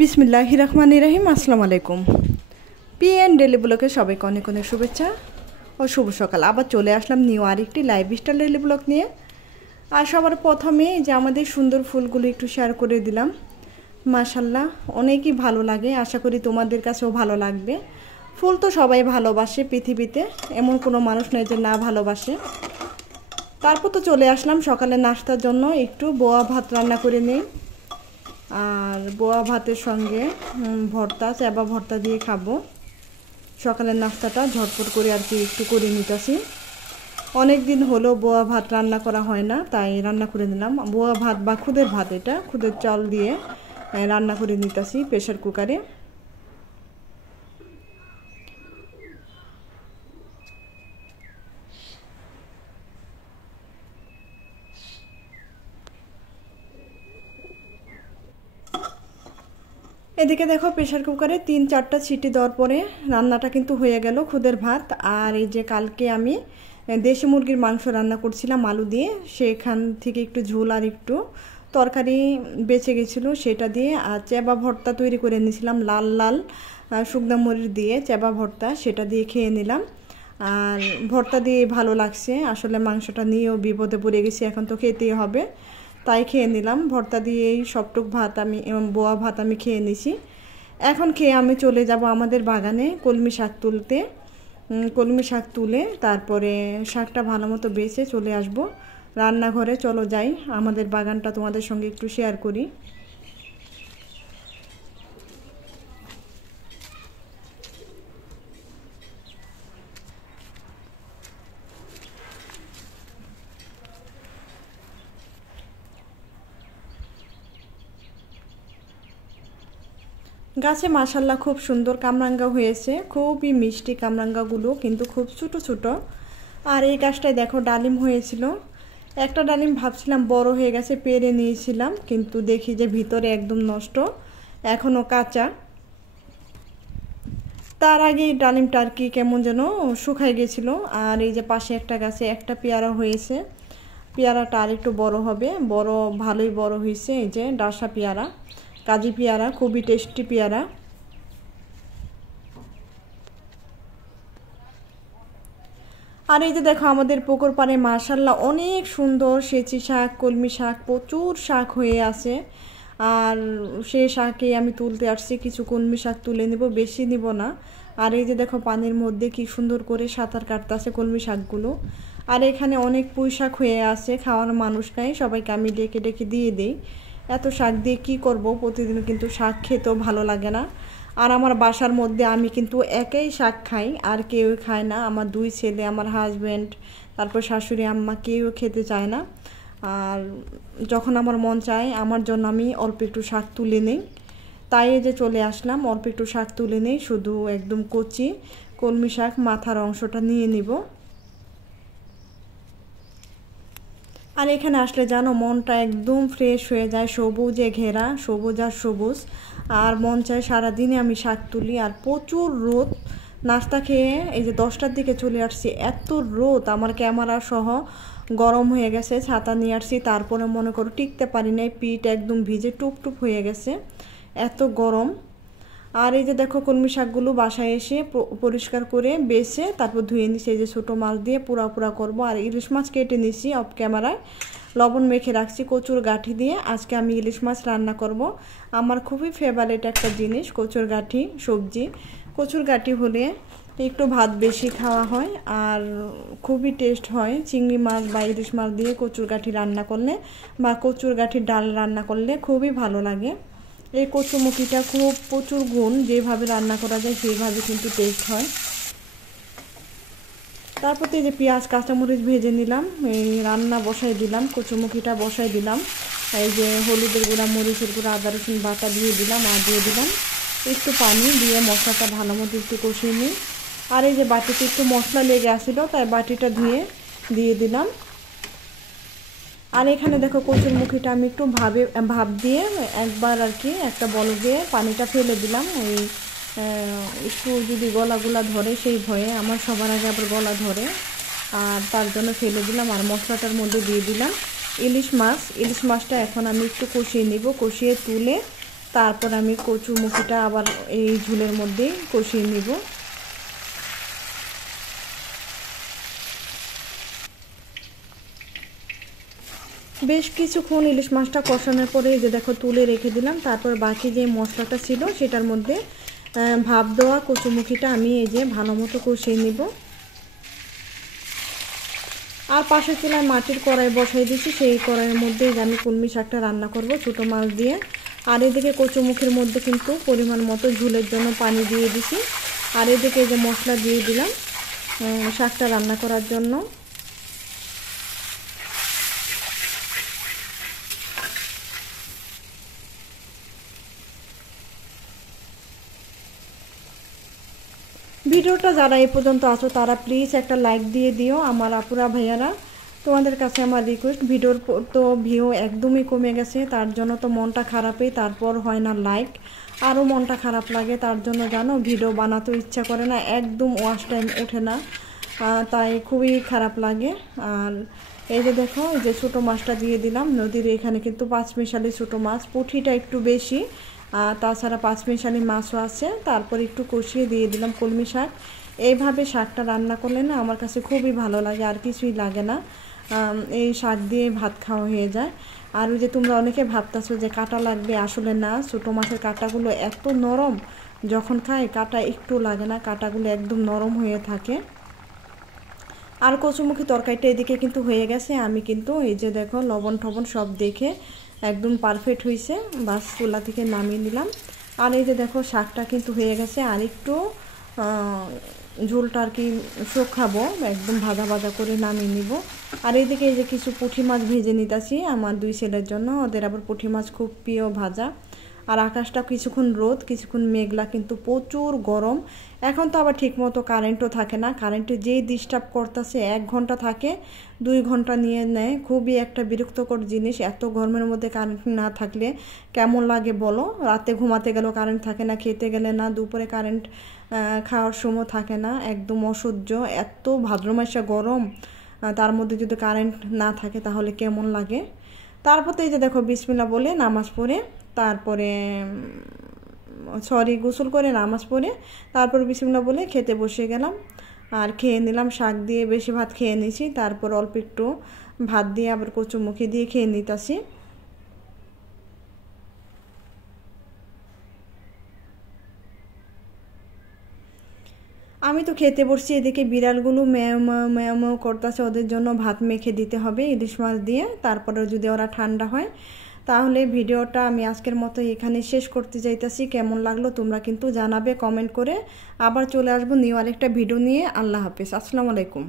বিসমিল্লাহির রহমানির রহিম। আসসালামু আলাইকুম। পিএন ডেলি ব্লগে সবাইকে অনেক অনেক শুভেচ্ছা ও শুভ সকাল। আবার চলে আসলাম নিউ আরেকটি লাইফস্টাইল ডেলি ব্লগ নিয়ে। আর সবার প্রথমে যে আমাদের সুন্দর ফুলগুলো একটু শেয়ার করে দিলাম। মাশাল্লাহ, অনেকই ভালো লাগে, আশা করি তোমাদের কাছেও ভালো লাগবে। ফুল তো সবাই ভালোবাসে, পৃথিবীতে এমন কোনো মানুষ নেই যে না ভালোবাসে। তারপর তো চলে আসলাম সকালে নাস্তার জন্য, একটু বোয়া ভাত রান্না করে নিই। আর বোয়া ভাতের সঙ্গে ভর্তা, চেবা ভর্তা দিয়ে খাবো। সকালের নাস্তাটা ঝটপট করে আর কি একটু করে নিতেছি। অনেক দিন হলো বোয়া ভাত রান্না করা হয় না, তাই রান্না করে নিলাম। বোয়া ভাত বা খুদের ভাত, এটা খুদের চাল দিয়ে রান্না করে নিতেছি প্রেশার কুকারে। এদিকে দেখো প্রেশার কুকারে 3-4টা সিটি দেওয়ার পরে রান্নাটা কিন্তু হয়ে গেল, খুদের ভাত। আর এই যে কালকে আমি দেশি মুরগির মাংস রান্না করছিলাম আলু দিয়ে, সেখান থেকে একটু ঝোল আর একটু তরকারি বেঁচে গেছিলো, সেটা দিয়ে আর চেবা ভর্তা তৈরি করে নিয়েছিলাম, লাল লাল শুকনো মরিচ দিয়ে চেবা ভর্তা, সেটা দিয়ে খেয়ে নিলাম। আর ভর্তা দিয়ে ভালো লাগছে, আসলে মাংসটা নিয়েও বিপদে পড়ে গেছি, এখন তো খেতেই হবে, তাই খেয়ে নিলাম। ভর্তা দিয়েই সবটুক ভাত আমি, বোয়া ভাত আমি খেয়ে নিছি। এখন খেয়ে আমি চলে যাব আমাদের বাগানে কলমি শাক তুলতে। কলমি শাক তুলে তারপরে শাকটা ভালো মতো বেছে চলে আসব রান্নাঘরে। চলো যাই, আমাদের বাগানটা তোমাদের সঙ্গে একটু শেয়ার করি। গাছে মাশাল্লাহ খুব সুন্দর কামরাঙ্গা হয়েছে, খুবই মিষ্টি কামরাঙ্গাগুলো, কিন্তু খুব ছোট ছোট। আর এই গাছটায় দেখো ডালিম হয়েছিল, একটা ডালিম ভাবছিলাম বড় হয়ে গেছে, পেরে নিয়েছিলাম, কিন্তু দেখি যে ভিতরে একদম নষ্ট, এখনও কাঁচা। তার আগে ডালিমটা আর কি কেমন যেন শুকায় গেছিল। আর এই যে পাশে একটা গাছে একটা পেয়ারা হয়েছে, পেয়ারাটা আর একটু বড় হবে, বড় ভালোই বড় হয়েছে। এই যে ডাসা পেয়ারা, কাজি পেয়ারা, খুবই টেস্টি পেয়ারা। আর এই যে দেখো আমাদের পুকুর পাড়ে মাশাল্লাহ অনেক সুন্দর সেচি শাক, কলমি শাক, প্রচুর শাক হয়ে আছে। আর সেই শাকে আমি তুলতে আসছি, কিছু কলমি শাক তুলে নেব, বেশি নিব না। আর এই যে দেখো পানির মধ্যে কি সুন্দর করে সাঁতার কাটতেছে কলমি শাকগুলো। আর এখানে অনেক পুঁই শাক হয়ে আছে, খাওয়ার মানুষ নাই, সবাইকে আমি ডেকে ডেকে দিয়ে দিই। এত শাক দিয়ে কি করব, প্রতিদিন কিন্তু শাক খেতেও ভালো লাগে না। আর আমার বাসার মধ্যে আমি কিন্তু একাই শাক খাই, আর কেউ খায় না। আমার 2 ছেলে, আমার হাজব্যান্ড, তারপর শাশুড়ি আম্মা, কেউ খেতে চায় না। আর যখন আমার মন চায় আমার জন্য আমি অল্প একটু শাক তুলে নিই, তাই যে চলে আসলাম, অল্প একটু শাক তুলে নিই, শুধু একদম কচি কলমি শাক, মাথার অংশটা নিয়ে নিব। আর এখানে আসলে জানো মনটা একদম ফ্রেশ হয়ে যায়, সবুজে ঘেরা, সবুজ আর সবুজ। আর মন চায় সারাদিনে আমি শাক তুলি। আর প্রচুর রোদ, নাস্তা খেয়ে এই যে 10টার দিকে চলে আসছি, এত রোদ, আমার ক্যামেরা সহ গরম হয়ে গেছে। ছাতা নিয়ে আসছি, তারপরে মনে করো টিকতে পারি নাই, পিঠ একদম ভিজে টুপটুপ হয়ে গেছে, এত গরম। আর এই যে দেখো কলমি শাকগুলো বাসায় এসে পরিষ্কার করে বেছে তারপর ধুয়ে নিছি, এই যে ছোটো মাছ দিয়ে পুরা পুরা করবো। আর ইলিশ মাছ কেটে নিছি অফ ক্যামেরায়, লবণ মেখে রাখছি কচুর গাঠি দিয়ে। আজকে আমি ইলিশ মাছ রান্না করব। আমার খুবই ফেভারিট একটা জিনিস কচুর গাঠি সবজি। কচুর গাঠি হলে একটু ভাত বেশি খাওয়া হয়, আর খুবই টেস্ট হয়। চিংড়ি মাছ বা ইলিশ মাছ দিয়ে কচুর গাঠি রান্না করলে বা কচুর গাঠির ডাল রান্না করলে খুবই ভালো লাগে। এই কচুমুখিটা খুব প্রচুর গুণ, যেভাবে রান্না করা যায় সেইভাবে কিন্তু টেস্ট হয়। তারপর এই যে পেঁয়াজ কাঁচামরিচ ভেজে নিলাম, এই রান্না বসাই দিলাম, কচুমুখিটা বসাই দিলাম। এই যে হলুদের গুঁড়া, মরিচের গুঁড়া, আদা রসুন বাটা দিয়ে দিলাম, আর দিয়ে দিলাম একটু পানি দিয়ে মশলাটা ভালো মতো একটু কষিয়ে নিই। আর এই যে বাটিতে একটু মশলা লেগে আসছিলো, তাই বাটিটা ধুয়ে দিয়ে দিলাম। আর এখানে দেখো কচুরমুখিটা আমি একটু ভাপ দিয়ে একবার আর কি একটা বলক দিয়ে পানিটা ফেলে দিলাম। এই একটু যদি গলা ধরে সেই ভয়ে, আমার সবার আগে আবার গলা ধরে, আর তার জন্য ফেলে দিলাম। আর মশলাটার মধ্যে দিয়ে দিলাম ইলিশ মাছ। ইলিশ মাছটা এখন আমি একটু কষিয়ে নিব, কষিয়ে তুলে তারপর আমি কচুরমুখিটা আবার এই ঝোলের মধ্যে কষিয়ে নিব। বেশ কিছুক্ষণ ইলিশ মাছটা কষানোর পরে এই যে দেখো তুলে রেখে দিলাম। তারপর বাকি যে মশলাটা ছিল সেটার মধ্যে ভাপ দেওয়া কচুরমুখিটা আমি এই যে ভালো মতো কষিয়ে নিব। আর পাশের চুলায় মাটির কড়াই বসাই দিয়েছি, সেই কড়াইয়ের মধ্যে আমি কলমি শাকটা রান্না করব ছোটো মাছ দিয়ে। আর এদিকে কচুরমুখির মধ্যে কিন্তু পরিমাণ মতো ঝোলের জন্য পানি দিয়ে দিছি। আর এদিকে যে মশলা দিয়ে দিলাম শাকটা রান্না করার জন্য। ভিডিওটা যারা এই পর্যন্ত আছো তারা প্লিজ একটা লাইক দিয়ে দিও আমার আপুরা ভাইয়ারা। তোমাদের কাছে আমার রিকোয়েস্ট, ভিডিওর তো ভিউ একদমই কমে গেছে, তার জন্য তো মনটা খারাপই, তারপর হয় না লাইক, আরও মনটা খারাপ লাগে। তার জন্য জানো ভিডিও বানাতেও ইচ্ছা করে না, একদম ওয়াচ টাইম ওঠে না, তাই খুবই খারাপ লাগে। আর এই যে দেখো এই যে ছোটো মাছটা দিয়ে দিলাম নদীর, এখানে কিন্তু পাঁচমিশালি ছোটো মাছ, পুঁঠিটা একটু বেশি, তাছাড়া পাঁচমিশালি মাছও আছে। তারপর একটু কষিয়ে দিয়ে দিলাম কলমি শাক। এইভাবে শাকটা রান্না করলে না আমার কাছে খুবই ভালো লাগে, আর কিছুই লাগে না, এই শাক দিয়ে ভাত খাওয়া হয়ে যায়। আর ওই যে তোমরা অনেকে ভাবতেছো যে কাঁটা লাগবে, আসলে না, ছোটো মাছের কাঁটাগুলো এত নরম, যখন খাই কাঁটা একটু লাগে না, কাঁটাগুলো একদম নরম হয়ে থাকে। আর কচুরমুখী তরকারিটা এদিকে কিন্তু হয়ে গেছে, আমি কিন্তু এই যে দেখো লবণ টবণ সব দেখে একদম পারফেক্ট হয়েছে, বাস চুলা থেকে নামিয়ে নিলাম। আর এই যে দেখো শাকটা কিন্তু হয়ে গেছে, আর একটু ঝোলটা আর কি শুকাবো, একদম ভাজা ভাজা করে নামিয়ে নিব। আর এইদিকে এই যে কিছু পুঁটি মাছ ভেজে নিতেছি আমার দুই ছেলের জন্য, ওদের আবার পুঁটি মাছ খুব প্রিয় ভাজা। আর আকাশটা কিছুক্ষণ রোদ কিছুক্ষণ মেঘলা, কিন্তু প্রচুর গরম। এখন তো আবার ঠিক মতো কারেন্টও থাকে না, কারেন্টে যেই ডিস্টার্ব করতেছে, 1 ঘন্টা থাকে 2 ঘন্টা নিয়ে নেয়, খুবই একটা বিরক্তকর জিনিস। এত গরমের মধ্যে কারেন্ট না থাকলে কেমন লাগে বলো, রাতে ঘুমাতে গেলেও কারেন্ট থাকে না, খেতে গেলে না, দুপুরে কারেন্ট খাওয়ার সময় থাকে না, একদম অসহ্য। এত ভাদ্র মাসে গরম, তার মধ্যে যদি কারেন্ট না থাকে তাহলে কেমন লাগে। তারপর তো এই যে দেখো বিসমিল্লাহ বলে নামাজ পড়ে, তারপরে গোসল করে নামাজ পড়ে তারপর বিসমিল্লাহ বলে খেতে বসে গেলাম। আর খেয়ে নিলাম, শাক দিয়ে বেশি ভাত খেয়ে নিয়েছি, তারপর অল্প একটু ভাত দিয়ে আবার কচুরমুখী দিয়ে খেয়ে নিতেছি। আমি তো খেতে বসছি, এদিকে বিড়ালগুলো ম্যাও ম্যাও ম্যাও ম্যাও করতেছে, ওদের জন্য ভাত মেখে দিতে হবে ইলিশ মাছ দিয়ে, তারপরে যদি ওরা ঠান্ডা হয়। তাহলে ভিডিওটা আমি আজকের মতো এখানে শেষ করতে চাইতেছি। কেমন লাগলো তোমরা কিন্তু জানাবে কমেন্ট করে। আবার চলে আসবো নিউ আরেকটা ভিডিও নিয়ে। আল্লাহ হাফেজ, আসসালামু আলাইকুম।